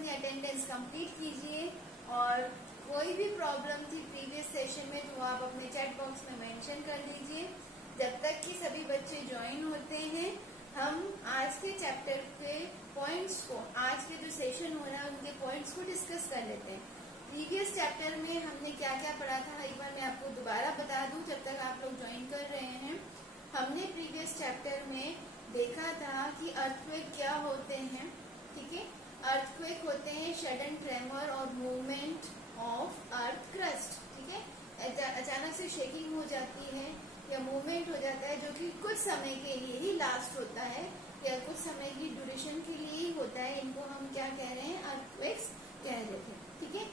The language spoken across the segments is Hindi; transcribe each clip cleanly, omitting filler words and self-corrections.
अपनी अटेंडेंस कंप्लीट कीजिए और कोई भी प्रॉब्लम थी प्रीवियस सेशन में तो आप अपने चैट बॉक्स में मेंशन कर दीजिए। जब तक कि सभी बच्चे ज्वाइन होते हैं हम आज के चैप्टर के पॉइंट्स को, आज के जो सेशन हो रहा है उनके पॉइंट्स को डिस्कस कर लेते हैं। प्रीवियस चैप्टर में हमने क्या क्या पढ़ा था एक बार मैं आपको दोबारा बता दूं जब तक आप लोग ज्वाइन कर रहे हैं। हमने प्रीवियस चैप्टर में देखा था कि अर्थक्वेक क्या होते हैं, ठीक है। अर्थक्वेक होते हैं सडन ट्रेमर और मूवमेंट ऑफ अर्थ क्रस्ट, ठीक है। अचानक से शेकिंग हो जाती है या मूवमेंट हो जाता है जो कि कुछ समय के लिए ही लास्ट होता है या कुछ समय की ड्यूरेशन के लिए ही होता है। इनको हम क्या कह रहे हैं, अर्थक्वेक्स कह रहे थे, ठीक है।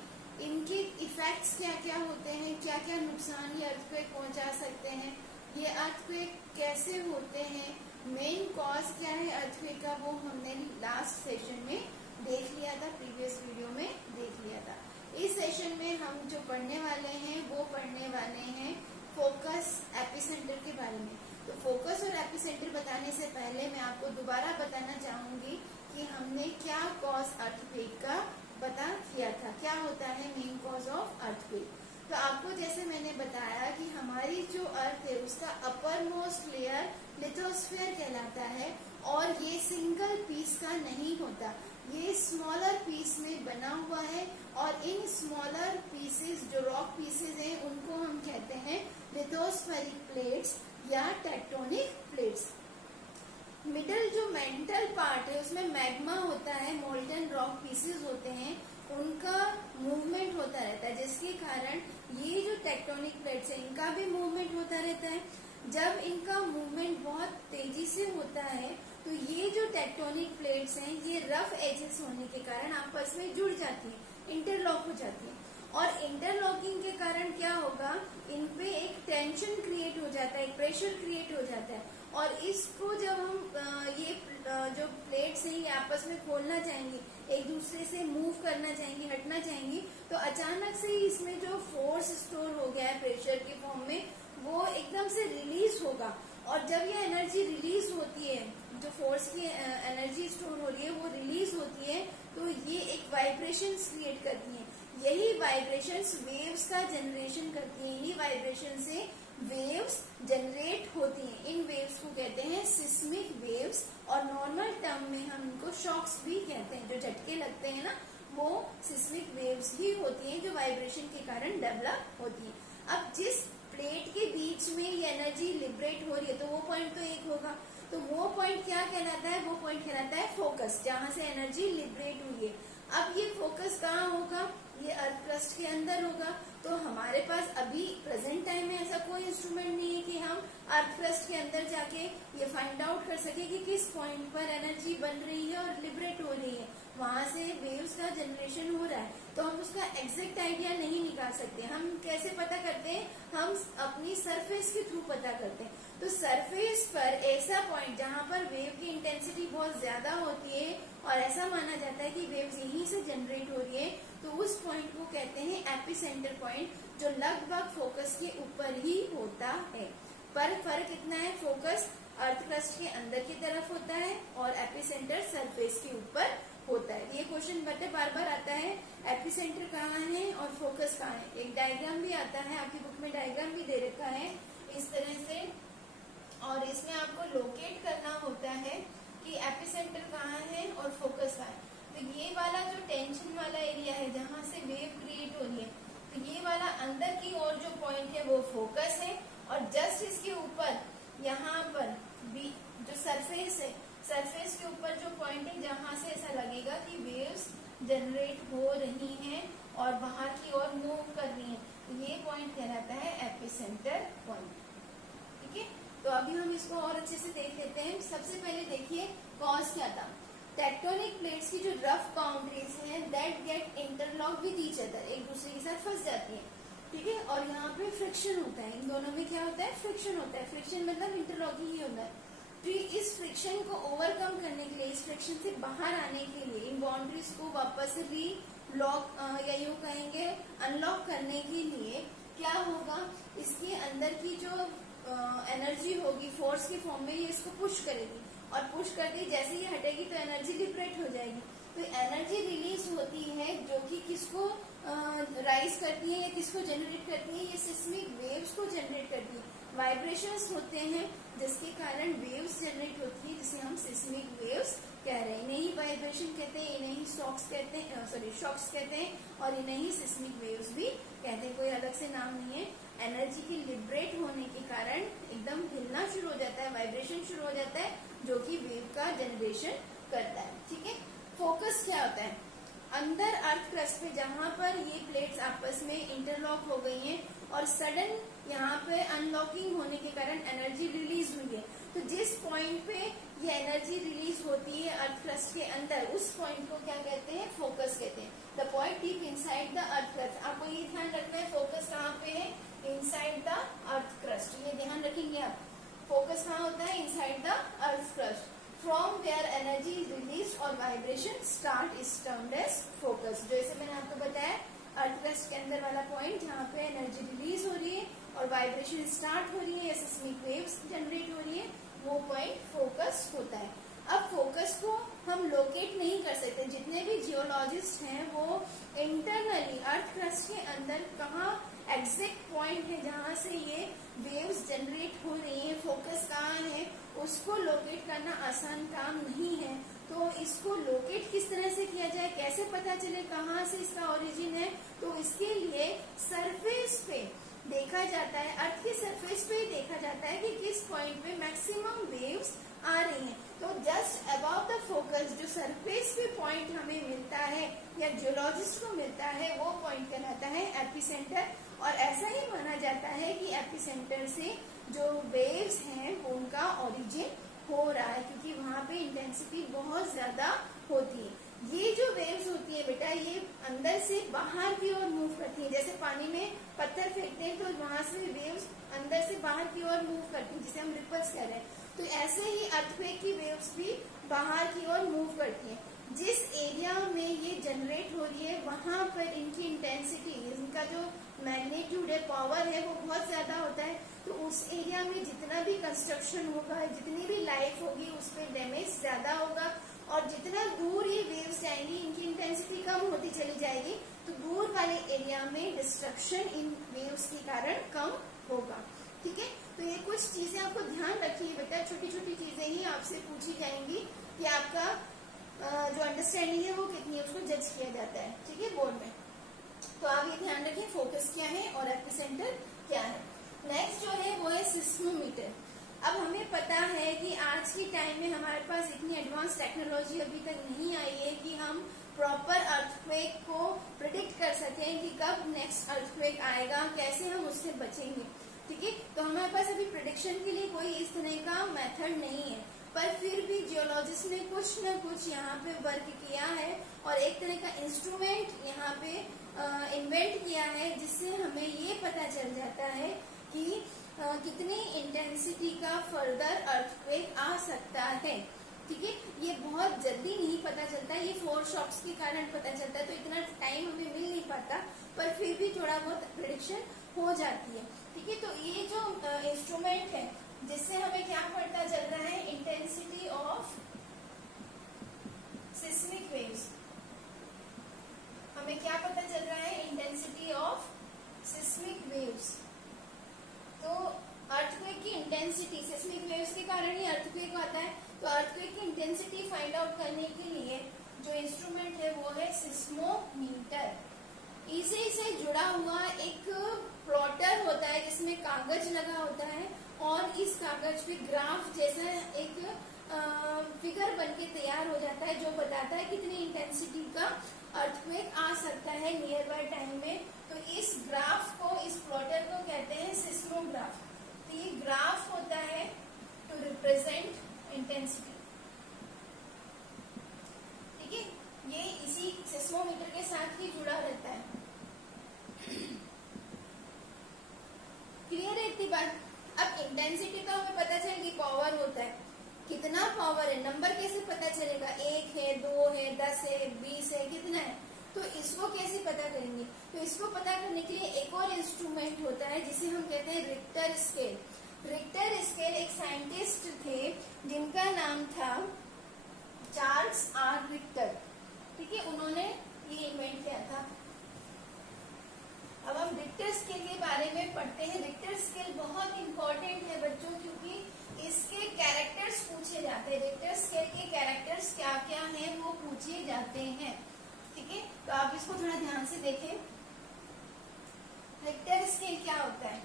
इनके इफेक्ट्स क्या क्या होते हैं, क्या क्या नुकसान ये अर्थक्वेक पहुंचा सकते हैं, ये अर्थक्वेक कैसे होते हैं, मेन कॉज क्या है अर्थक्वेक का, वो हमने लास्ट सेशन में देख लिया था, प्रीवियस वीडियो में देख लिया था। इस सेशन में हम जो पढ़ने वाले हैं वो पढ़ने वाले हैं फोकस एपिसेंटर के बारे में। तो फोकस और एपिसेंटर बताने से पहले मैं आपको दोबारा बताना चाहूंगी कि हमने क्या कॉज अर्थक्वेक का बता किया था, क्या होता है मेन कॉज ऑफ अर्थक्वेक। तो आपको जैसे मैंने बताया कि हमारी जो अर्थ है उसका अपर मोस्ट लेयर लिथोस्फीयर कहलाता है और ये सिंगल पीस का नहीं होता, ये स्मॉलर पीस में बना हुआ है और इन स्मॉलर पीसेस जो रॉक पीसेस हैं उनको हम कहते हैं लिथोस्फेरिक प्लेट्स या टेक्टोनिक प्लेट्स। मिडल जो मेंटल पार्ट है उसमें मैग्मा होता है, मोल्टन रॉक पीसेस होते हैं, उनका मूवमेंट होता रहता है जिसके कारण ये जो टेक्टोनिक प्लेट्स है इनका भी मूवमेंट होता रहता है। जब इनका मूवमेंट बहुत तेजी से होता है तो ये जो टेक्टोनिक प्लेट्स हैं ये रफ एजेस होने के कारण आपस में जुड़ जाती है, इंटरलॉक हो जाती है और इंटरलॉकिंग के कारण क्या होगा, इन पे एक टेंशन क्रिएट हो जाता है, एक प्रेशर क्रिएट हो जाता है और इसको जब हम ये जो प्लेट्स हैं ये आपस में खोलना चाहेंगी, एक दूसरे से मूव करना चाहेंगी, हटना चाहेंगी, तो अचानक से इसमें जो फोर्स स्टोर हो गया है प्रेशर के फॉर्म में वो एकदम से रिलीज होगा और जब ये एनर्जी रिलीज होती है, जो फोर्स की एनर्जी स्टोर हो रही है वो रिलीज होती है तो ये एक वाइब्रेशन क्रिएट करती है। यही वाइब्रेशंस वेव्स का जनरेशन करती है, इन्हीं वाइब्रेशन से वेव्स जनरेट होती हैं। इन वेव्स को कहते हैं सिस्मिक वेव्स और नॉर्मल टर्म में हम इनको शॉक्स भी कहते हैं। जो झटके लगते हैं ना वो सिस्मिक वेव्स ही होती हैं जो वाइब्रेशन के कारण डेवलप होती है। अब जिस प्लेट के बीच में ये एनर्जी लिबरेट हो रही है तो वो पॉइंट तो एक होगा, तो वो पॉइंट क्या कहलाता है, वो पॉइंट कहलाता है फोकस, जहां से एनर्जी लिबरेट हुई है। अब ये फोकस कहाँ होगा, ये अर्थ क्रस्ट के अंदर होगा। तो हमारे पास अभी प्रेजेंट टाइम में ऐसा कोई इंस्ट्रूमेंट नहीं है कि हम अर्थ क्रस्ट के अंदर जाके ये फाइंड आउट कर सके कि किस पॉइंट पर एनर्जी बन रही है और लिबरेट हो रही है, वहां से वेव्स का जनरेशन हो रहा है, तो हम उसका एग्जैक्ट आइडिया नहीं निकाल सकते। हम कैसे पता करते हैं, हम अपनी सरफेस के थ्रू पता करते हैं। तो सरफेस पर ऐसा पॉइंट जहां पर वेव की इंटेंसिटी बहुत ज्यादा होती है और ऐसा माना जाता है कि वेव्स यहीं से जनरेट हो रही है, तो उस पॉइंट को कहते हैं एपिसेंटर पॉइंट, जो लगभग फोकस के ऊपर ही होता है। पर फर्क इतना है, फोकस अर्थ क्रस्ट के अंदर की तरफ होता है और एपिसेंटर सरफेस के ऊपर होता है। ये क्वेश्चन बटे बार बार आता है, एपिसेंटर कहाँ है और फोकस कहाँ है। एक डायग्राम भी आता है, आपकी बुक में डायग्राम भी दे रखा है इस तरह से, और इसमें आपको लोकेट करना होता है कि एपिसेंटर कहाँ है और फोकस कहाँ है। तो ये वाला जो टेंशन वाला एरिया है जहां से वेव क्रिएट हो रही है, तो ये वाला अंदर की ओर जो पॉइंट है वो फोकस है और जस्ट इसके ऊपर यहाँ पर भी जो सरफेस है, सरफेस के ऊपर जो पॉइंट है जहां से ऐसा लगेगा कि वेव्स जनरेट हो रही हैं और बाहर की ओर मूव कर रही हैं, तो ये पॉइंट कहलाता है एपिसेंटर पॉइंट, ठीक है। तो अभी हम इसको और अच्छे से देख लेते हैं। सबसे पहले देखिए कॉज क्या था। टेक्टोनिक प्लेट्स की जो रफ बाउंड्रीज हैं that get interlock with each other, एक दूसरे के साथ फंस जाती है, ठीक है। और यहाँ पे फ्रिक्शन होता है, इन दोनों में क्या होता है, फ्रिक्शन होता है। फ्रिक्शन मतलब इंटरलॉकिंग ही होता है। तो इस फ्रिक्शन को ओवरकम करने के लिए, इस फ्रिक्शन से बाहर आने के लिए, इन बाउंड्रीज को वापस रीलॉक या यूं कहेंगे अनलॉक करने के लिए क्या होगा, इसके अंदर की जो एनर्जी होगी फोर्स के फॉर्म में ये इसको पुश करेगी और पुश करके जैसे ये हटेगी तो एनर्जी लिबरेट हो जाएगी। तो एनर्जी रिलीज होती है जो कि किसको राइज करती है या किसको जनरेट करती है, ये सिस्मिक वेव्स को जनरेट करती है। वाइब्रेशंस होते हैं जिसके कारण वेव्स जनरेट होती है, जिसे हम सिस्मिक वेव्स कह रहे हैं। इन्हें ही वाइब्रेशन कहते हैं, इन्हें ही शॉक्स कहते हैं, शॉक्स कहते हैं और इन्हें ही सिस्मिक वेव्स भी कहते हैं। कोई अलग से नाम नहीं है। एनर्जी के लिबरेट होने के कारण एकदम हिलना शुरू हो जाता है, वाइब्रेशन शुरू हो जाता है, जो कि वेव का जनरेशन करता है। ठीक है, फोकस क्या होता है? अंदर अर्थ क्रस्ट पे जहां पर ये प्लेट्स आपस में इंटरलॉक हो गई हैं और सडन यहाँ पे अनलॉकिंग होने के कारण एनर्जी रिलीज हुई है, तो जिस पॉइंट पे ये एनर्जी रिलीज होती है अर्थ क्रस्ट के अंदर, उस पॉइंट को क्या कहते हैं? फोकस कहते हैं। The point deep inside the earth crust. आपको ये ध्यान रखना है, फोकस कहाँ पे है? Inside the earth crust. ये ध्यान रखेंगे आप, फोकस कहाँ होता है? Inside the earth crust. From where energy is release और vibration start is termed as focus. जैसे मैंने आपको बताया, अर्थ क्रस्ट के अंदर वाला पॉइंट जहाँ पे एनर्जी रिलीज हो रही है और वाइब्रेशन स्टार्ट हो रही है या सिस्मिक वेव्स जनरेट हो रही है, वो पॉइंट फोकस होता है। अब फोकस को हम लोकेट नहीं कर सकते। जितने भी जियोलॉजिस्ट हैं वो इंटरनली अर्थ क्रस्ट के अंदर कहाँ एग्जैक्ट पॉइंट है जहाँ से ये वेव्स जनरेट हो रही है, फोकस कहाँ है, उसको लोकेट करना आसान काम नहीं है। तो इसको लोकेट किस तरह से किया जाए, कैसे पता चले कहाँ से इसका ओरिजिन है? तो इसके लिए सरफेस पे देखा जाता है, अर्थ के सरफेस पे देखा जाता है कि किस पॉइंट पे मैक्सिमम वेव्स आ रही हैं। तो जस्ट अबाउट द फोकस जो सरफेस पे पॉइंट हमें मिलता है या जियोलॉजिस्ट को मिलता है, वो पॉइंट कहलाता है एपिसेंटर। और ऐसा ही माना जाता है कि एपिसेंटर से जो वेव्स हैं उनका ओरिजिन हो रहा है, क्योंकि वहाँ पे इंटेंसिटी बहुत ज्यादा होती है। ये जो वेव्स होती है बेटा, ये अंदर से बाहर की ओर मूव करती है। जैसे पानी में पत्थर फेंकते हैं तो वहां से वेव्स अंदर से बाहर की ओर मूव करती है, जिसे हम रिपल्स कह रहे हैं। तो ऐसे ही अर्थक्वेक की वेव्स भी बाहर की ओर मूव करती है। जिस एरिया में ये जनरेट हो रही है वहां पर इनकी इंटेंसिटी, इनका जो मैग्नीट्यूड है, पावर है, वो बहुत ज्यादा होता है। तो उस एरिया में जितना भी कंस्ट्रक्शन होगा, जितनी भी लाइफ होगी, उस पर डैमेज ज्यादा होगा। और जितना दूर ये वेव्स जाएंगी, इनकी इंटेंसिटी कम होती चली जाएगी, तो दूर वाले एरिया में डिस्ट्रक्शन इन वेव्स के कारण कम होगा। ठीक है, तो ये कुछ चीजें आपको ध्यान रखिए बेटा, छोटी छोटी चीजें ही आपसे पूछी जाएंगी कि आपका जो अंडरस्टैंडिंग है वो कितनी है, उसको जज किया जाता है। ठीक है, बोर्ड में। तो आप ये ध्यान रखिए फोकस क्या है और एपिसेंटर क्या है। नेक्स्ट जो है वो है सिस्मोमीटर। अब हमें पता है कि आज के टाइम में हमारे पास इतनी एडवांस टेक्नोलॉजी अभी तक नहीं आई है कि हम प्रॉपर अर्थक्वेक को प्रिडिक्ट कर सकें कि कब नेक्स्ट अर्थक्वेक आएगा, कैसे हम उससे बचेंगे। ठीक है, तो हमारे पास अभी प्रिडिक्शन के लिए कोई इस तरह का मेथड नहीं है, पर फिर भी जियोलॉजिस्ट ने कुछ न कुछ यहाँ पे वर्क किया है और एक तरह का इंस्ट्रूमेंट यहाँ पे इन्वेंट किया है, जिससे हमें ये पता चल जाता है कि कितनी इंटेंसिटी का फर्दर अर्थक्वेक आ सकता है। ठीक है, ये बहुत जल्दी नहीं पता चलता, ये फोर्स शॉक्स के कारण पता चलता है, तो इतना टाइम हमें मिल नहीं पाता, पर फिर भी थोड़ा बहुत प्रेडिक्शन हो जाती है। ठीक है, तो ये जो इंस्ट्रूमेंट है जिससे हमें क्या पता चल रहा है, इंटेंसिटी ऑफ सिस्मिक वेव्स। हमें क्या पता चल रहा है, इंटेंसिटी ऑफ सिस्मिक वेव्स। तो अर्थक्वेक की इंटेंसिटी, सिस्मिक वेव्स के कारण ही अर्थक्वेक आता है, तो अर्थक्वेक की इंटेंसिटी फाइंड आउट करने के लिए जो इंस्ट्रूमेंट है वो है सिस्मोमीटर। इसी से जुड़ा हुआ एक प्लॉटर होता है जिसमें कागज लगा होता है और इस कागज पे ग्राफ जैसा एक फिगर बनके तैयार हो जाता है, जो बताता है कितनी इंटेंसिटी का अर्थक्वेक आ सकता है नियर बाय टाइम में। तो इस ग्राफ को, इस प्लॉटर को कहते हैं सिस्मोग्राफ। तो ये ग्राफ होता है टू रिप्रेजेंट इंटेंसिटी। ठीक है, ये इसी सिस्मोमीटर के साथ ही जुड़ा रहता है। क्लियर है इतनी बात? अब इंटेंसिटी तो हमें पता चल कि पावर होता है, कितना पावर है, नंबर कैसे पता चलेगा, 1 है, 2 है, 10 है, 20 है, कितना है, तो इसको कैसे पता करेंगे? तो इसको पता करने के लिए एक और इंस्ट्रूमेंट होता है जिसे हम कहते हैं रिक्टर स्केल। रिक्टर स्केल एक साइंटिस्ट थे जिनका नाम था चार्ल्स आर रिक्टर। ठीक है, उन्होंने ये इन्वेंट किया था। अब हम रिक्टर स्केल के बारे में पढ़ते हैं। रिक्टर स्केल बहुत इंपॉर्टेंट है बच्चों, क्योंकि इसके कैरेक्टर्स पूछे जाते हैं। रिक्टर स्केल के कैरेक्टर्स क्या क्या हैं वो पूछे जाते हैं, ठीक है। तो आप इसको थोड़ा ध्यान से देखें। रिक्टर स्केल क्या होता है?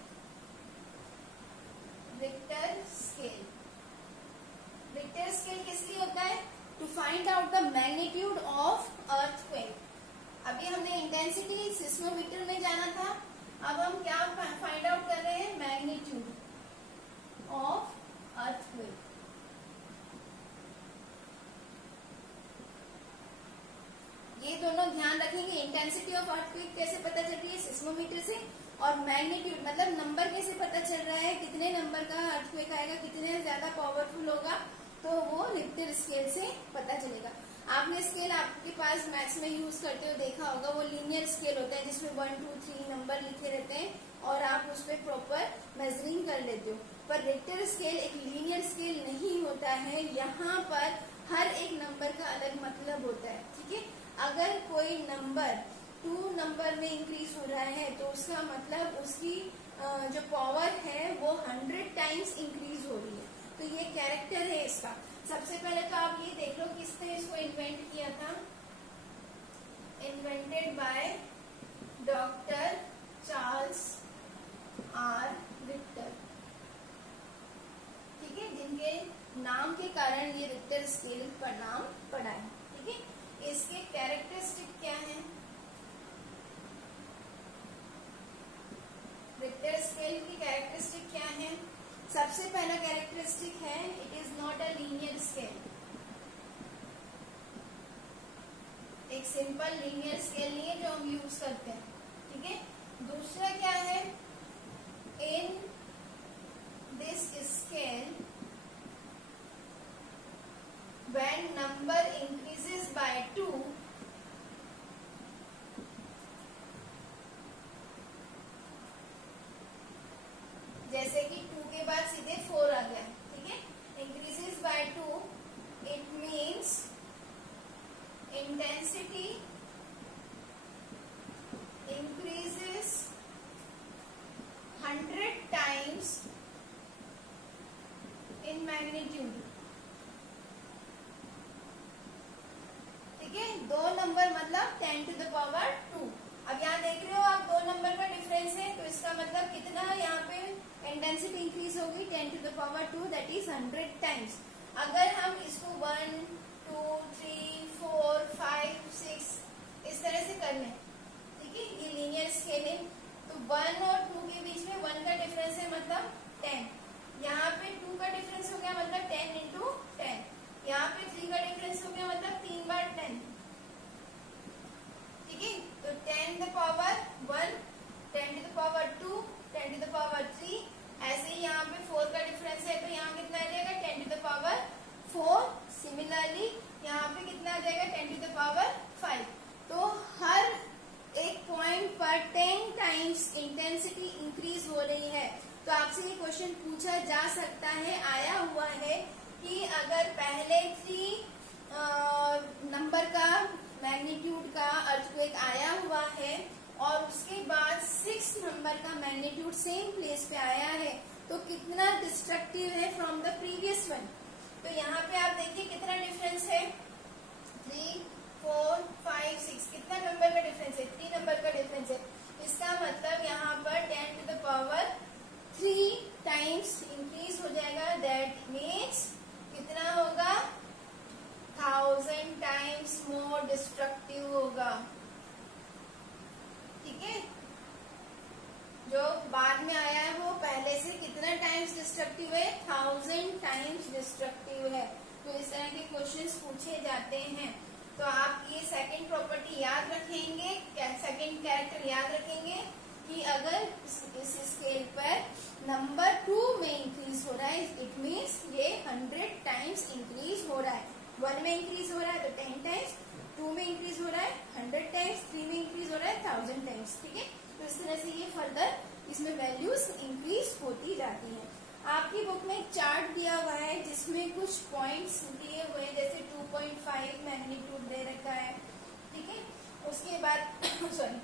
रिक्टर स्केल, रिक्टर स्केल किस लिए होता है? To find out the magnitude of earthquake. अभी हमने इंटेंसिटी सिस्मोमीटर में जाना था, अब हम क्या फाइंड आउट कर रहे हैं? Magnitude of earthquake. ये दोनों ध्यान रखेंगे। इंटेंसिटी ऑफ अर्थक्वेक कैसे पता चल रही है? सिस्मोमीटर से। और मैग्नीट्यूड मतलब नंबर कैसे पता चल रहा है? कितने नंबर का अर्थक्वेक आएगा, कितने ज्यादा पावरफुल होगा, तो वो रिक्टर स्केल से पता चलेगा। आपने स्केल आपके पास मैथ्स में यूज करते हुए देखा होगा, वो लीनियर स्केल होता है जिसमें 1 2 3 नंबर लिखे रहते हैं और आप उस पर प्रॉपर मेजरिंग कर लेते हो। पर रिक्टर स्केल एक लीनियर स्केल नहीं होता है, यहाँ पर हर एक नंबर का अलग मतलब होता है, ठीक है। अगर कोई नंबर 2 नंबर में इंक्रीज हो रहा है तो उसका मतलब उसकी जो पावर है वो 100 टाइम्स इंक्रीज हो रही है। तो ये कैरेक्टर है इसका। सबसे पहले तो आप ये देख लो किसने इसको इन्वेंट किया था। Invented by doctor Charles R Richter, ठीक है, जिनके नाम के कारण ये रिक्टर स्केल का नाम पड़ा है, ठीक है। इसके कैरेक्टरिस्टिक क्या है? रिक्टर स्केल की कैरेक्टरिस्टिक क्या है? सबसे पहला कैरेक्टरिस्टिक है it is not a linear scale. एक सिंपल लीनियर स्केल नहीं है जो हम यूज करते हैं, ठीक है। दूसरा क्या है? In this scale when number increases by 2, जैसे कि 2 के बाद सीधे 4 आ गया, ठीक है। Increases by 2, it means intensity increases 100 times in magnitude, ठीक है। 2 नंबर मतलब 10 to the power 2। अब यहाँ देख रहे हो आप 2 नंबर का डिफरेंस है, तो इसका मतलब कितना यहाँ पे इंटेंसिटी इंक्रीज होगी? 10 to the power 2, that is 100 times. अगर हम इसको 1 2 3 4 5 6 इस तरह से कर लें, ठीक है, ये लीनियर स्केल है, तो 1 और 2 के बीच में 1 का डिफरेंस है मतलब 10। यहाँ पे 2 का डिफरेंस हो गया मतलब 10 into 10। यहाँ पे 3 का डिफरेंस हो गया मतलब 3 बार 10, ठीक है। तो 10 to the power 1, 10 to the power 2, 10 to the power 3। ऐसे ही यहाँ पे 4 का डिफरेंस है, तो यहाँ कितना आ जाएगा? 10 to the power 4। सिमिलरली यहाँ पे कितना आ जाएगा? 10 to the power 5। तो हर एक पॉइंट पर 10 टाइम्स इंटेंसिटी इंक्रीज हो रही है। तो आपसे ये क्वेश्चन पूछा जा सकता है, आया हुआ है कि अगर पहले 3 नंबर का मैग्नीट्यूड का अर्थक्वेक आया हुआ है और उसके बाद 6 नंबर का मैग्नीट्यूड सेम प्लेस पे आया है, तो कितना डिस्ट्रक्टिव है फ्रॉम द प्रीवियस वन। तो यहाँ पे आप देखिए कितना डिफरेंस है? 3 4 5 6, कितना नंबर का डिफरेंस है? 3 नंबर का डिफरेंस है। इसका मतलब यहाँ पर 10 to the power 3 times increase हो जाएगा। दैट मीन्स कितना होगा? 1000 टाइम्स मोर डिस्ट्रक्टिव होगा, ठीक है। जो बाद में आया है वो पहले से कितना टाइम्स डिस्ट्रक्टिव है? 1000 टाइम्स डिस्ट्रक्टिव है। तो इस तरह के क्वेश्चंस पूछे जाते हैं। तो आप ये सेकंड प्रॉपर्टी याद रखेंगे, सेकंड कैरेक्टर याद रखेंगे कि अगर इस स्केल पर नंबर 2 में इंक्रीज हो रहा है, इट मीन्स ये 100 टाइम्स इंक्रीज हो रहा है। 1 में इंक्रीज हो रहा है तो 10 टाइम्स, 2 में इंक्रीज हो रहा है 100 टाइम्स, 3 में इंक्रीज हो रहा है 1000 टाइम्स, ठीक है। तो इस तरह से ये फर्दर इसमें वैल्यूज इंक्रीज होती जाती हैं। आपकी बुक में एक चार्ट दिया हुआ है जिसमें कुछ पॉइंट्स दिए हुए हैं, जैसे 2.5 मैग्नीट्यूड दे रखा है, ठीक है। उसके बाद सॉरी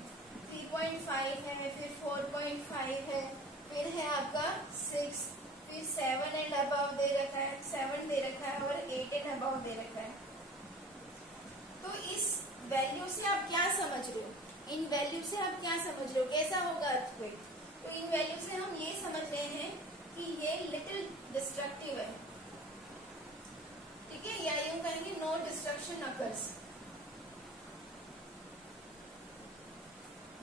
3.5 है, फिर 4.5 है, फिर है आपका 6, फिर 7 एंड अबव दे रखा है, 7 दे रखा है और 8 एंड अबव दे रखा है। तो इस वैल्यू से आप क्या समझ रहे हो, इन वैल्यू से आप क्या समझ रहे हो, कैसा होगा अर्थक्वेक? तो इन वैल्यू से हम ये समझ रहे हैं कि ये लिटिल डिस्ट्रक्टिव है, ठीक है, या यूं कहेंगे नो डिस्ट्रक्शन अकर्स।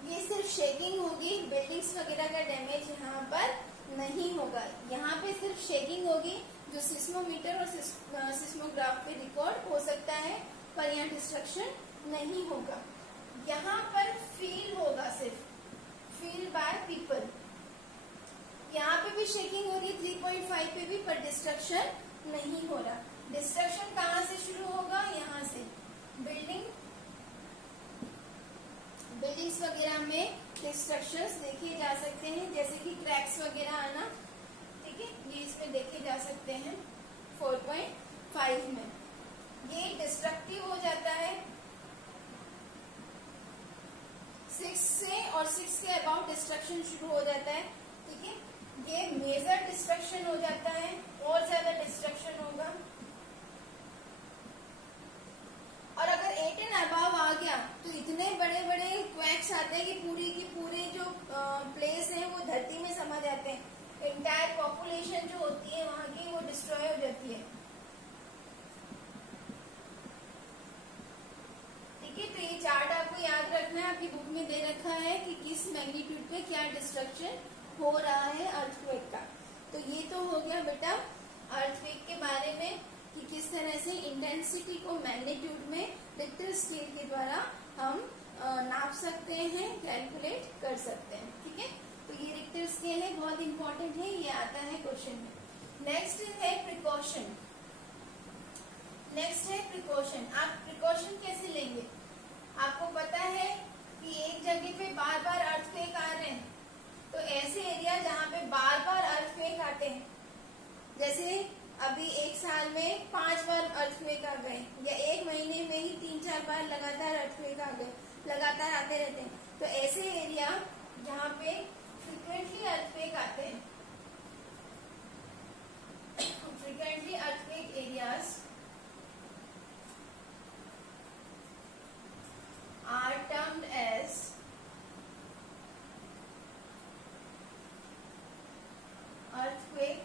ये सिर्फ शेकिंग होगी, बिल्डिंग्स वगैरह का डैमेज यहाँ पर नहीं होगा। यहाँ पे सिर्फ शेकिंग होगी जो सिस्मोमीटर और सिस्मोग्राफ पे रिकॉर्ड हो सकता है, पर यहाँ डिस्ट्रक्शन नहीं होगा। यहाँ पर फील होगा, सिर्फ फील बाय पीपल। यहाँ पे भी शेकिंग हो रही है 3.5 पे भी, पर डिस्ट्रक्शन नहीं हो रहा। डिस्ट्रक्शन कहाँ से शुरू होगा? यहाँ से बिल्डिंग्स वगैरह में डिस्ट्रक्शंस देखे जा सकते हैं, जैसे कि क्रैक्स वगैरह आना, ठीक है, ये इसमें देखे जा सकते हैं 4.5 में। ये डिस्ट्रक्टिव हो जाता है 6 से, और 6 के अबाउट डिस्ट्रक्शन शुरू हो जाता है, ठीक है। ये मेजर डिस्ट्रक्शन हो जाता है, और ज्यादा डिस्ट्रक्शन होगा। और अगर 8 एंड अबाव आ गया तो इतने बड़े बड़े क्वैक्स आते हैं कि पूरी की पूरी जो प्लेस है वो धरती में समा जाते हैं। इंटायर पॉपुलेशन जो होती है वहां की वो डिस्ट्रॉय हो जाती है, ठीक है। तो ये चार्ट आपको याद रखना है, आपकी बुक में दे रखा है कि किस मैग्नीट्यूड पे क्या डिस्ट्रक्शन हो रहा है अर्थक्वेक का। तो ये तो हो गया बेटा अर्थक्वेक के बारे में कि किस तरह से इंटेंसिटी को मैग्नीट्यूड में रिक्टर स्केल के द्वारा हम नाप सकते हैं, कैलकुलेट कर सकते हैं, ठीक है। तो ये रिक्टर स्केल है, बहुत इंपॉर्टेंट है, ये आता है क्वेश्चन में। नेक्स्ट है प्रिकॉशन। नेक्स्ट है प्रिकॉशन। आप प्रिकॉशन कैसे लेंगे? आपको पता है कि एक जगह पे बार बार अर्थक्वेक आ रहे हैं, तो ऐसे एरिया जहाँ पे बार बार अर्थक्वेक आते हैं, जैसे अभी एक साल में 5 बार अर्थक्वेक आ गए, या एक महीने में ही 3-4 बार लगातार अर्थक्वेक आ गए, लगातार आते रहते हैं, तो ऐसे एरिया जहाँ पे फ्रिक्वेंटली अर्थक्वेक आते हैं, frequently earthquake areas are termed as earthquake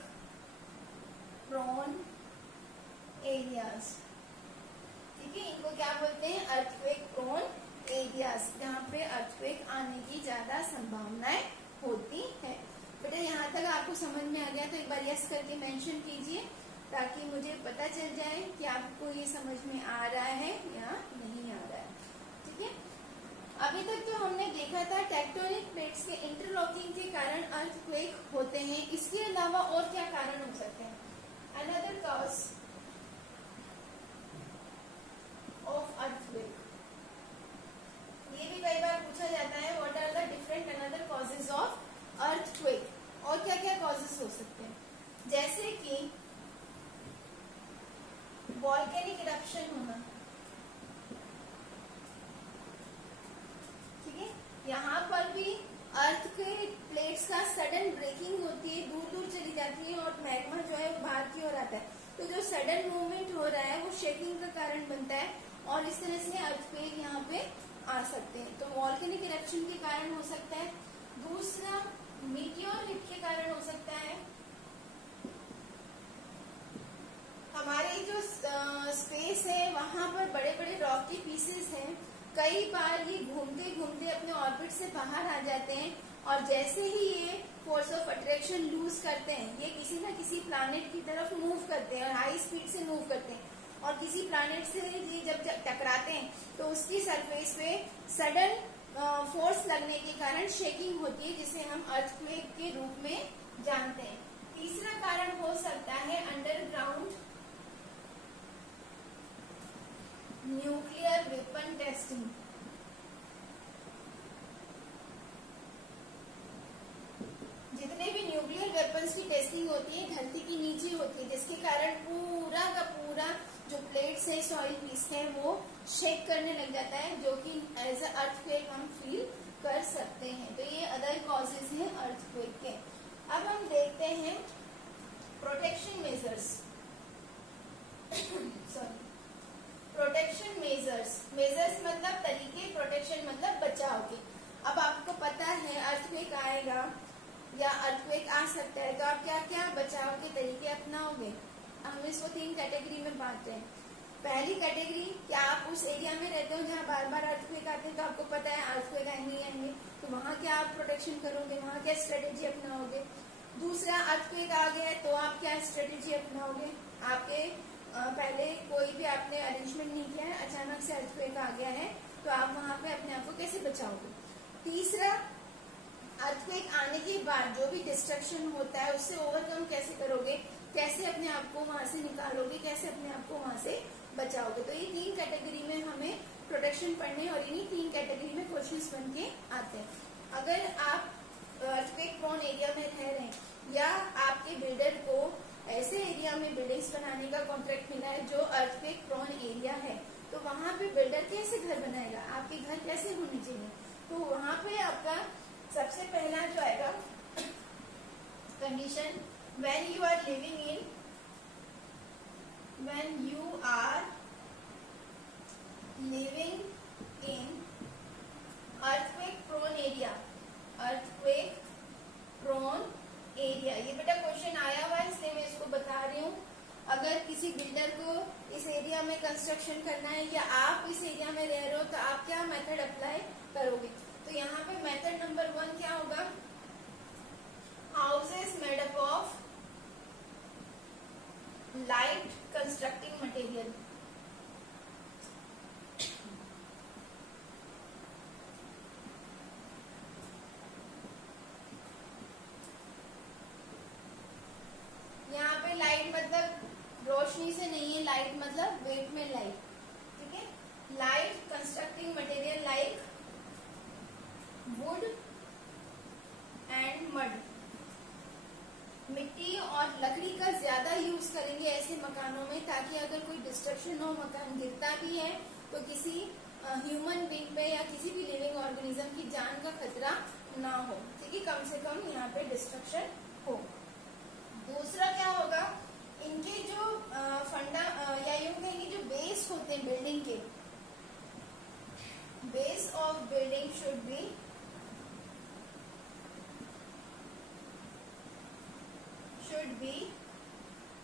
prone areas, ठीक है। इनको क्या बोलते हैं? earthquake prone areas, जहाँ पे earthquake आने की ज्यादा संभावनाएं होती है। बेटा यहाँ तक आपको समझ में आ गया तो एक बार यस करके मेंशन कीजिए, ताकि मुझे पता चल जाए कि आपको ये समझ में आ रहा है या नहीं आ रहा है, ठीक है। अभी तक तो हमने देखा था टेक्टोनिक प्लेट्स के इंटरलॉकिंग के कारण अर्थक्वेक होते हैं। इसके अलावा और क्या कारण हो सकते हैं? अनदर कॉज ऑफ अर्थक्वेक, ये भी कई बार पूछा जाता है, what are the different another causes of earthquake, और क्या क्या कॉजेज हो सकते हैं? जैसे कि वॉल्केनिक इरप्शन होना, यहाँ पर भी अर्थ के प्लेट्स का सडन ब्रेकिंग होती है, दूर दूर चली जाती है और मैग्मा जो है बाहर की ओर आता है। तो जो सडन मूवमेंट हो रहा है वो शेकिंग का कारण बनता है, और इस तरह से अर्थक्वेक यहाँ पे आ सकते हैं। तो वॉल्केनिक इरप्शन के कारण हो सकता है। दूसरा मीटियोर हिट के कारण हो सकता है। हमारी जो स्पेस है वहां पर बड़े बड़े रॉक के पीसेस हैं, कई बार ये घूमते घूमते अपने ऑर्बिट से बाहर आ जाते हैं, और जैसे ही ये फोर्स ऑफ अट्रैक्शन लूज करते हैं, ये किसी न किसी प्लैनेट की तरफ मूव करते हैं और हाई स्पीड से मूव करते हैं, और किसी प्लैनेट से ये जब टकराते हैं तो उसकी सरफेस पे सडन फोर्स लगने के कारण शेकिंग होती है, जिसे हम अर्थक्वेक के रूप में जानते हैं। तीसरा कारण हो सकता है अंडरग्राउंड न्यूक्लियर वेपन टेस्टिंग। जितने भी न्यूक्लियर वेपन्स की टेस्टिंग होती है धरती के नीचे होती है, जिसके कारण पूरा का पूरा जो प्लेट्स है, सॉइल पीस है, वो शेक करने लग जाता है, जो कि एज अ अर्थक्वेक हम फील कर सकते हैं। तो ये अदर कॉजेज हैं अर्थक्वेक के। अब हम देखते हैं protection measures. Sorry, protection measures मतलब तरीके, प्रोटेक्शन मतलब बचाव के। अब आपको पता है अर्थक्वेक आएगा या अर्थक्वेक आ सकता है, तो आप क्या क्या बचाव के तरीके अपनाओगे। हम इसको 3 कैटेगरी में बांटते हैं। पहली कैटेगरी, क्या आप उस एरिया में रहते हो जहाँ बार बार अर्थक्वेक आते हैं, तो आपको पता है अर्थक्वेक आएंगे, तो वहाँ क्या आप प्रोटेक्शन करोगे, वहाँ क्या स्ट्रेटेजी अपनाओगे। दूसरा, अर्थक्वेक आ गया है तो आप क्या स्ट्रेटेजी अपनाओगे। आपके पहले कोई भी आपने अरेंजमेंट नहीं किया है, अचानक से अर्थक्वेक आ गया है, तो आप वहाँ पे अपने आप को कैसे बचाओगे। तीसरा, अर्थक्वेक आने के बाद जो भी डिस्ट्रक्शन होता है उससे ओवरकम कैसे करोगे, कैसे अपने आप को वहां से निकालोगे, कैसे अपने आप को वहां से बचाओगे। तो ये 3 कैटेगरी में हमें प्रोटेक्शन पढ़ने और इन्हीं 3 कैटेगरी में क्वेश्चंस बन के आते हैं। अगर आप अर्थक्वेक प्रोन एरिया में रह रहे हैं या आपके बिल्डर को ऐसे एरिया में बिल्डिंग्स बनाने का कॉन्ट्रैक्ट मिला है जो अर्थक्वेक प्रोन एरिया है, तो वहां पे बिल्डर कैसे घर बनाएगा, आपके घर कैसे होने चाहिए। तो वहां पे आपका सबसे पहला जो आएगा condition, when you are living in earthquake prone area, ये बेटा क्वेश्चन आया हुआ है इसलिए मैं इसको बता रही हूँ। अगर किसी बिल्डर को इस एरिया में कंस्ट्रक्शन करना है या आप इस एरिया में रह रहे हो, तो आप क्या मेथड अप्लाई करोगे। तो यहाँ पे मेथड नंबर 1 क्या होगा, houses made up of light constructing material. यहाँ पे लाइट मतलब रोशनी से नहीं है, लाइट मतलब वेट में लाइट, ठीक है। Light constructing material like would and mud, मिट्टी और लकड़ी का ज्यादा यूज करेंगे ऐसे मकानों में, ताकि अगर कोई डिस्ट्रक्शन हो, मकान गिरता भी है तो किसी ह्यूमन बीइंग पे या किसी भी लिविंग ऑर्गेनिज्म की जान का खतरा ना हो, ठीक है, कम से कम यहाँ पे डिस्ट्रक्शन हो। दूसरा क्या होगा, इनके जो फंडा या यूं कहेंगे जो बेस होते हैं बिल्डिंग के, base of building should be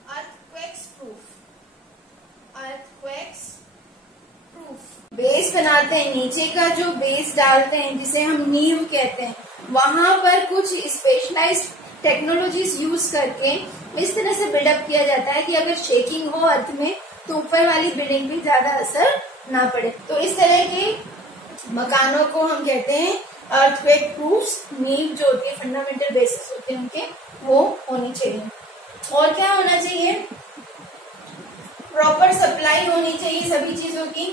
earthquakes proof। Base बनाते हैं, नीचे का जो बेस डालते हैं जिसे हम नींव कहते हैं, वहां पर कुछ स्पेशलाइज्ड टेक्नोलॉजीज यूज करके इस तरह से बिल्डअप किया जाता है कि अगर शेकिंग हो अर्थ में तो ऊपर वाली बिल्डिंग भी ज्यादा असर ना पड़े। तो इस तरह के मकानों को हम कहते हैं अर्थक्वेक प्रूफ्स। नींव जो होती है, फंडामेंटल बेसिस होते हैं उनके, वो होनी चाहिए। और क्या होना चाहिए, प्रॉपर सप्लाई होनी चाहिए सभी चीजों की,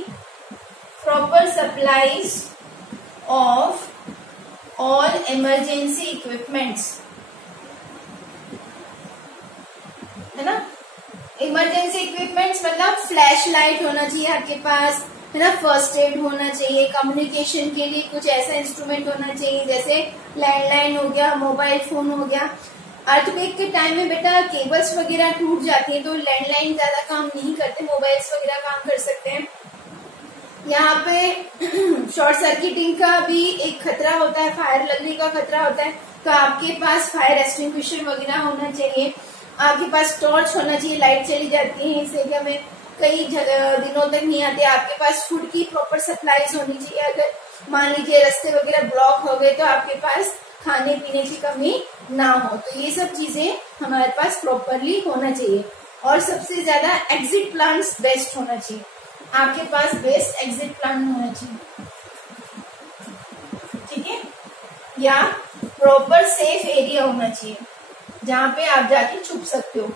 proper supplies of all emergency equipments, है ना। इमरजेंसी इक्विपमेंट्स मतलब फ्लैश लाइट होना चाहिए आपके पास, है ना, फर्स्ट एड होना चाहिए, कम्युनिकेशन के लिए कुछ ऐसा इंस्ट्रूमेंट होना चाहिए जैसे लैंडलाइन हो गया, मोबाइल फोन हो गया। अर्थक्वेक के टाइम में बेटा केबल्स वगैरह टूट जाती हैं तो लैंडलाइन ज्यादा काम नहीं करते, मोबाइल्स वगैरह काम कर सकते हैं। यहाँ पे शॉर्ट सर्किटिंग का भी एक खतरा होता है, फायर लगने का खतरा होता है, तो आपके पास फायर एक्सटिंग्विशर वगैरह होना चाहिए, आपके पास टॉर्च होना चाहिए। लाइट चली जाती है इस एरिया में, कई दिनों तक नहीं आते। आपके पास फूड की प्रॉपर सप्लाईज होनी चाहिए, अगर मान लीजिए रास्ते वगैरह ब्लॉक हो गए तो आपके पास खाने पीने की कमी ना हो। तो ये सब चीजें हमारे पास प्रॉपरली होना चाहिए। और सबसे ज्यादा एग्जिट प्लान्स बेस्ट होना चाहिए, आपके पास बेस्ट एग्जिट प्लान होना चाहिए, ठीक है। या प्रॉपर सेफ एरिया होना चाहिए जहाँ पे आप जाके छुप सकते हो।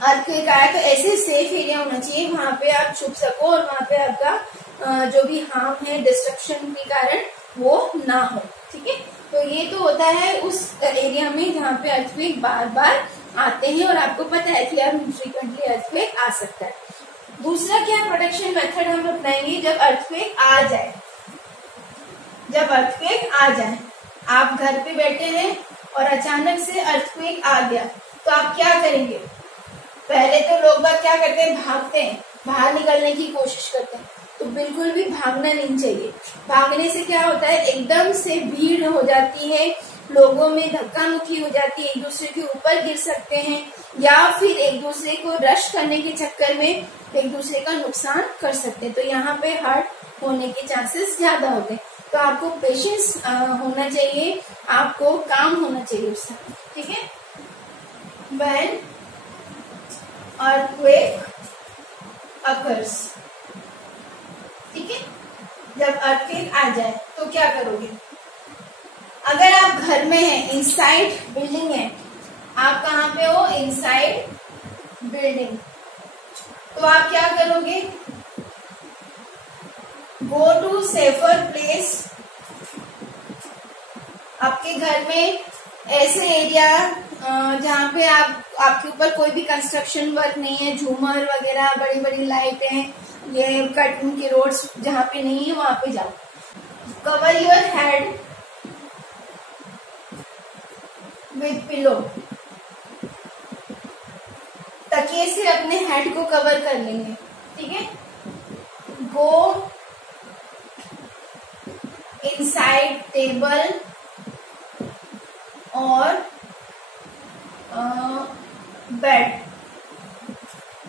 अर्थक्वेक आया तो ऐसे सेफ एरिया होना चाहिए वहां पे आप छुप सको और वहां पे आपका जो भी हार्म है डिस्ट्रक्शन के कारण वो ना हो, ठीक है। तो ये तो होता है उस एरिया में जहाँ पे अर्थक्वेक बार बार आते हैं और आपको पता है कि अब फ्रीक्वेंटली अर्थक्वेक आ सकता है। दूसरा क्या प्रोटेक्शन मेथड हम अपनाएंगे जब अर्थक्वेक आ जाए। जब अर्थक्वेक आ जाए, आप घर पे बैठे हैं और अचानक से अर्थक्वेक आ गया तो आप क्या करेंगे? पहले तो लोग बाग क्या करते हैं, भागते हैं, बाहर निकलने की कोशिश करते हैं। तो बिल्कुल भी भागना नहीं चाहिए। भागने से क्या होता है, एकदम से भीड़ हो जाती है, लोगों में धक्का मुक्की हो जाती है, एक दूसरे के ऊपर गिर सकते हैं या फिर एक दूसरे को रश करने के चक्कर में एक दूसरे का नुकसान कर सकते हैं। तो यहाँ पे हर्ट होने के चांसेस ज्यादा होते हैं। तो आपको पेशेंस होना चाहिए, आपको काम होना चाहिए उस समय, ठीक है। When earthquake occurs, ठीक है, जब अर्थक्वेक आ जाए तो क्या करोगे? अगर आप घर में हैं, इनसाइड बिल्डिंग है, आप कहाँ पे हो? इनसाइड बिल्डिंग, तो आप क्या करोगे? Go to safer place. आपके घर में ऐसे एरिया जहाँ पे आपके ऊपर कोई भी कंस्ट्रक्शन वर्क नहीं है, झूमर वगैरह, बड़ी बड़ी लाइटें, ये कर्टन के रोड्स जहाँ पे नहीं है वहां पे जाओ। Cover your head with pillow, तकिए से अपने हेड को कवर कर लेंगे, ठीक है। गो इनसाइड टेबल और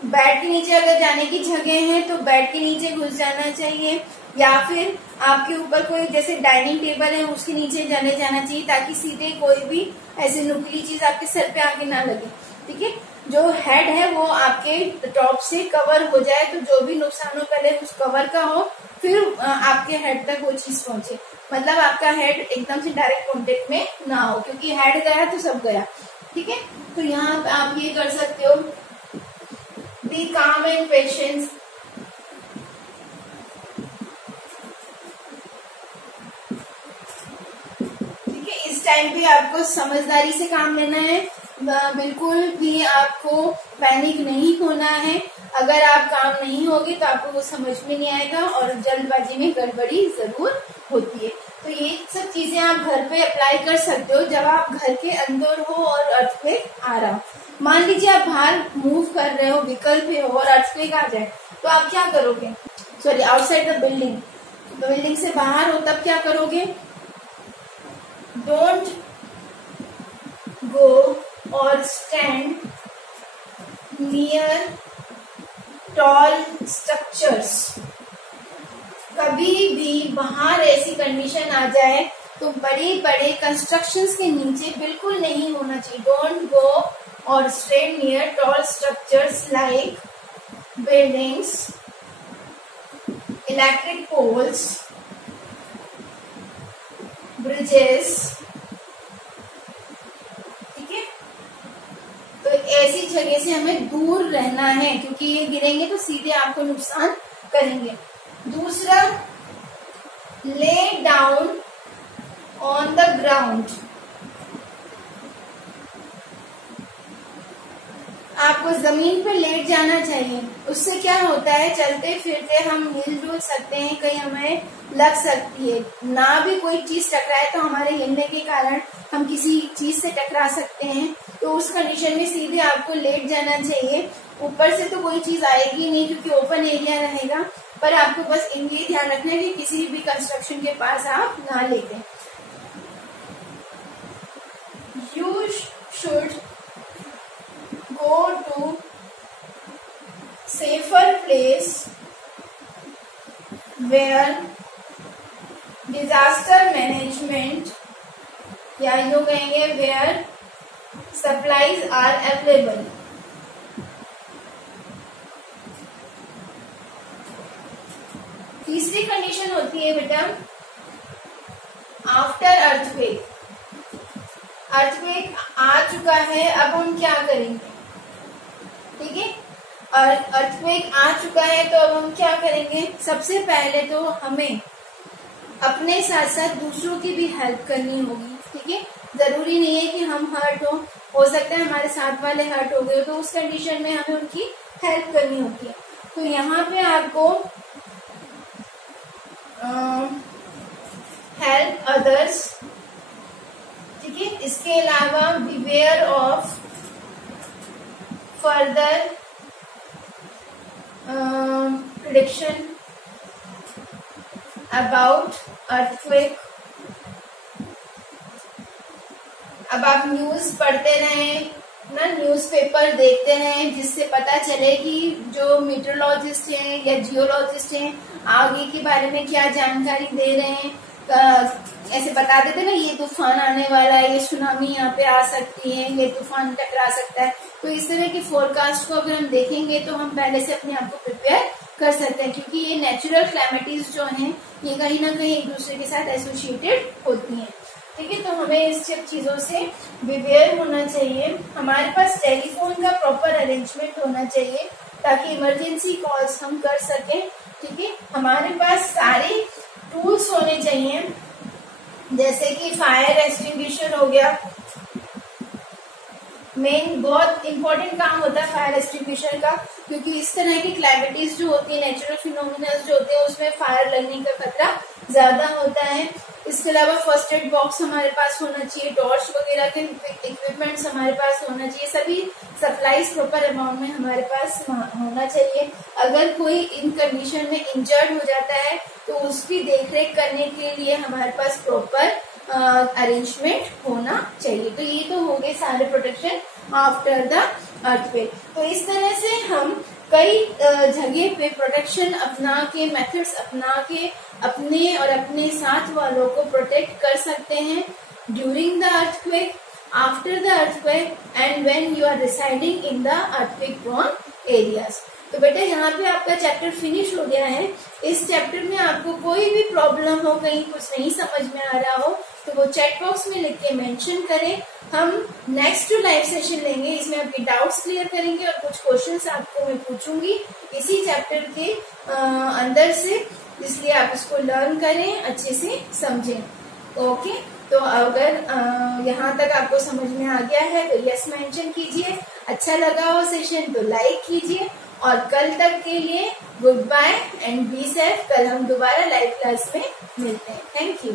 बेड के नीचे अगर जाने की जगह है तो बेड के नीचे घुस जाना चाहिए, या फिर आपके ऊपर कोई जैसे डाइनिंग टेबल है उसके नीचे जाना चाहिए, ताकि सीधे कोई भी ऐसी नुकीली चीज आपके सर पे आके ना लगे, ठीक है। जो हेड है वो आपके टॉप से कवर हो जाए, तो जो भी नुकसान हो पहले उस कवर का हो, फिर आपके हेड तक वो चीज पहुंचे। मतलब आपका हेड एकदम से डायरेक्ट कॉन्टेक्ट में ना हो, क्योंकि हेड गया तो सब गया, ठीक है। तो यहाँ पे आप ये कर सकते हो, बी काम एंड पेशेंस। ठीक है, इस टाइम पे आपको समझदारी से काम लेना है, बिल्कुल भी आपको पैनिक नहीं होना है। अगर आप काम नहीं होगे तो आपको वो समझ में नहीं आएगा और जल्दबाजी में गड़बड़ी जरूर होती है। तो ये सब चीजें आप घर पे अप्लाई कर सकते हो जब आप घर के अंदर हो और अर्थक्वेक आ रहा हो। मान लीजिए आप बाहर मूव कर रहे हो, व्हीकल पे हो और अर्थक्वेक आ जाए तो आप क्या करोगे? Sorry, outside the building, building से बाहर हो तब क्या करोगे? डोंट गो और स्टैंड नियर टॉल स्ट्रक्चर्स। कभी भी बाहर ऐसी कंडीशन आ जाए तो बड़े बड़े कंस्ट्रक्शंस के नीचे बिल्कुल नहीं होना चाहिए। डोंट गो और stand near tall structures like buildings, electric poles, bridges, ठीक है। तो ऐसी जगह से हमें दूर रहना है, क्योंकि ये गिरेंगे तो सीधे आपको नुकसान करेंगे। दूसरा, lay down on the ground. आपको जमीन पर लेट जाना चाहिए। उससे क्या होता है, चलते फिरते हम हिल-डुल सकते हैं, कहीं हमें लग सकती है, ना भी कोई चीज टकराए तो हमारे हिलने के कारण हम किसी चीज से टकरा सकते हैं। तो उस कंडीशन में सीधे आपको लेट जाना चाहिए। ऊपर से तो कोई चीज आएगी नहीं क्योंकि ओपन एरिया रहेगा, पर आपको बस ये ध्यान रखना है कि किसी भी कंस्ट्रक्शन के पास आप ना लेटें। You should go to safer place where disaster management, या यूं कहेंगे वेयर सप्लाईज आर अवेलेबल। तीसरी कंडीशन होती है बेटा आफ्टर अर्थक्वेक। अर्थक्वेक आ चुका है, अब हम क्या करेंगे? ठीक है, और अर्थक्वेक आ चुका है तो अब हम क्या करेंगे? सबसे पहले तो हमें अपने साथ साथ दूसरों की भी हेल्प करनी होगी। ठीक है, जरूरी नहीं है कि हम हर्ट हो हो सकता है हमारे साथ वाले हर्ट हो गए, तो उस कंडीशन में हमें उनकी हेल्प करनी होती है। तो यहाँ पे आपको हेल्प अदर्स, ठीक है। इसके अलावा beware of further prediction about earthquake. अब आप न्यूज पढ़ते रहें ना, न्यूज़पेपर देखते रहें, जिससे पता चले कि जो मीटरोलॉजिस्ट हैं या जियोलॉजिस्ट हैं आगे के बारे में क्या जानकारी दे रहे हैं। ऐसे बता देते ना, ये तूफान आने वाला है, ये सुनामी यहाँ पे आ सकती है, ये तूफान टकरा सकता है। तो इस तरह की फोरकास्ट को अगर हम देखेंगे तो हम पहले से अपने आप को प्रिपेयर कर सकते हैं, क्योंकि ये नेचुरल क्लाइमेटीज जो हैं ये कहीं ना कहीं एक दूसरे के साथ एसोसिएटेड होती हैं, ठीक है। तो हमें इस सब चीजों से बिवेयर होना चाहिए। हमारे पास टेलीफोन का प्रॉपर अरेंजमेंट होना चाहिए ताकि इमरजेंसी कॉल्स हम कर सकें, ठीक है। हमारे पास सारे टूल्स होने चाहिए, जैसे कि फायर एक्सटिंग्विशर हो गया, मेन बहुत इंपॉर्टेंट काम होता है फायर एक्सटिंग्विशर का, क्योंकि इस तरह की क्लाइमेटीज जो होती है, नेचुरल फिनोमिना जो होते हैं, उसमें फायर लगने का खतरा ज्यादा होता है। इसके अलावा फर्स्ट एड बॉक्स हमारे पास होना चाहिए, टॉर्च वगैरह के इक्विपमेंट्स हमारे पास होना चाहिए, सभी सप्लाईज प्रॉपर अमाउंट में हमारे पास होना चाहिए। अगर कोई इन कंडीशन में इंजर्ड हो जाता है तो उसकी देखरेख करने के लिए हमारे पास प्रॉपर अरेंजमेंट होना चाहिए। तो ये तो हो गए सारे प्रोटेक्शन आफ्टर द अर्थक्वेक। तो इस तरह से हम कई जगह पे प्रोटेक्शन अपना के, मेथड्स अपना के अपने और अपने साथ वालों को प्रोटेक्ट कर सकते हैं during the earthquake, after the earthquake and when you are residing in the earthquake prone areas. तो बेटा यहाँ पे आपका चैप्टर फिनिश हो गया है। इस चैप्टर में आपको कोई भी प्रॉब्लम हो, कहीं कुछ नहीं समझ में आ रहा हो, तो वो चैट बॉक्स में लिख के मेंशन करें। हम नेक्स्ट लाइव सेशन लेंगे, इसमें आपके डाउट्स क्लियर करेंगे और कुछ क्वेश्चंस आपको मैं पूछूंगी इसी चैप्टर के अंदर से, इसलिए आप इसको लर्न करें, अच्छे से समझें। ओके, तो अगर यहाँ तक आपको समझ में आ गया है तो यस मेंशन कीजिए, अच्छा लगा हो सेशन तो लाइक कीजिए, और कल तक के लिए good bye and be safe. कल हम दोबारा लाइव क्लास में मिलते हैं। Thank you.